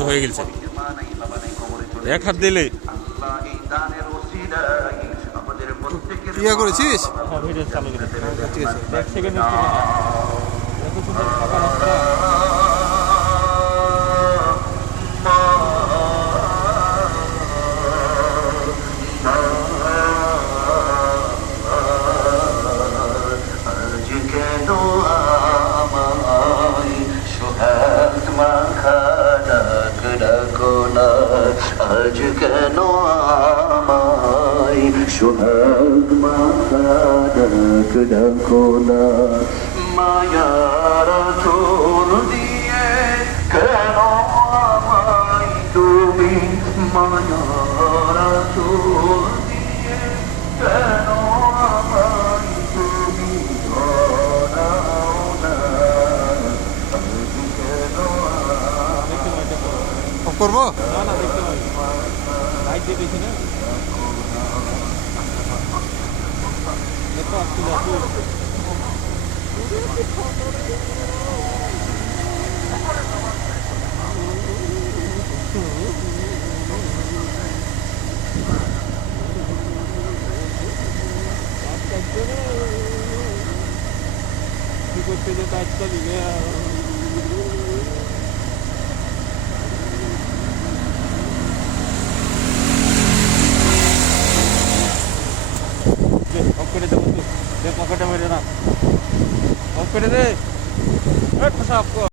হয়ে গেছে এক হাত দিলে ক্রিয়া করেছিস? ভিডিও চালু করে ঠিক আছে। এক সেকেন্ড এত সুন্দর ফাঁকা রাস্তা আজ কেন আমায় সোহাগ মাখা ডাক ডাকো না মায়ার চোর দিয়ে কেন আমায় তুমি মায়ার চোর দিয়ে কেন আমায় তুমি ধরাও না আজ কেন অফ করবো? না না দেখতে পাই লাইট দিয়ে দেখি না দেখো আসতে যাচ্ছি কি করতে যে কাজটা দিবে অফ করে দে বন্ধু দে পকেটে মেরে না অফ করে দে ঠসা